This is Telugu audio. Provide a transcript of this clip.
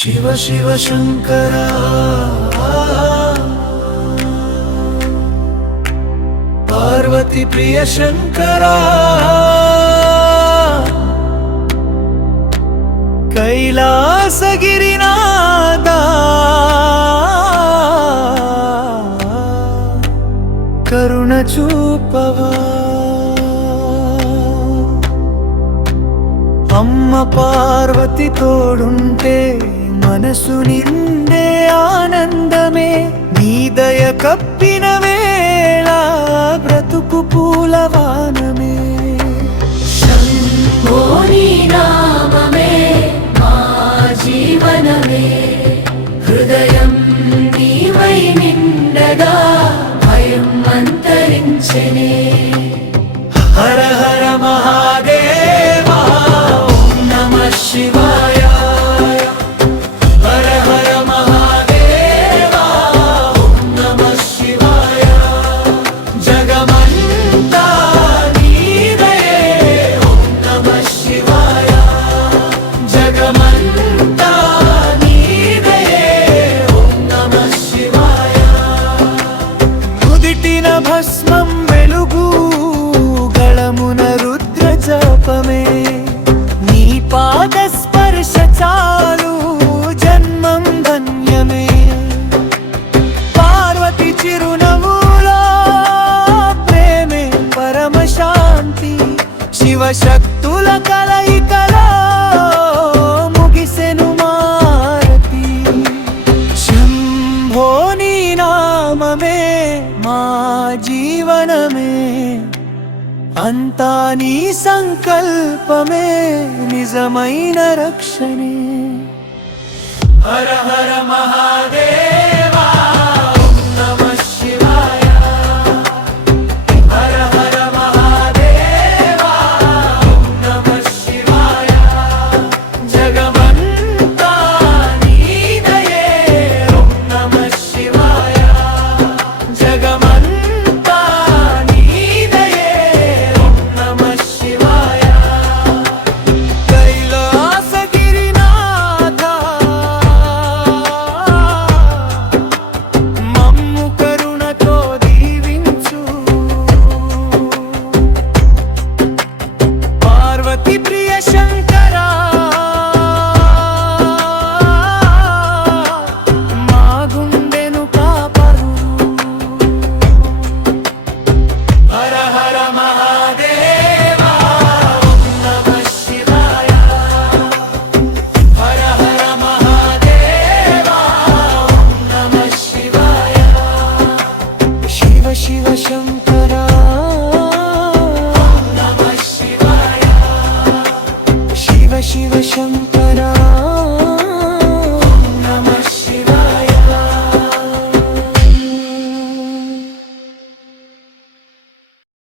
शिव शिव शंकरा पार्वती प्रिय शंकरा कैलासगिरिनादा करुण चूपवा అమ్మ పార్వతి తోడుంటే మనసు నిండే ఆనందమే నీ దయ కప్పిన వేళ బ్రతుకు పూలవానమే శంభో నీ నామమే మా జీవనమే హృదయం నీవై నిండగా భయం అంతరించెనే హర హర మహాదేవా शिवाय हर हर महादेवा ओम नमः शिवाय जगमंता नीदये ओम नमः शिवाय जगमंता नीदये ओम नमः शिवाय उदिटिन भस्मं वेलुगु गळमुन रुद्र जपमे पाद स्पर्श चालू जन्मं धन्यमे पार्वती चिरुनवूलो प्रेमे परम शांति शिव शक्तुल कलयिकलो मुगिसेनु मारती शंभो नी नाममे मा जीवनमे అంతా నీ సంకల్పమే నిజమైన రక్షణే హర హర మహాదేవా ఓం నమః శివాయ హర హర మహాదేవా ఓం నమః శివాయ జగమంతా నీదయే ఓం నమః శివాయ జగమంతా शिव शिव शंकर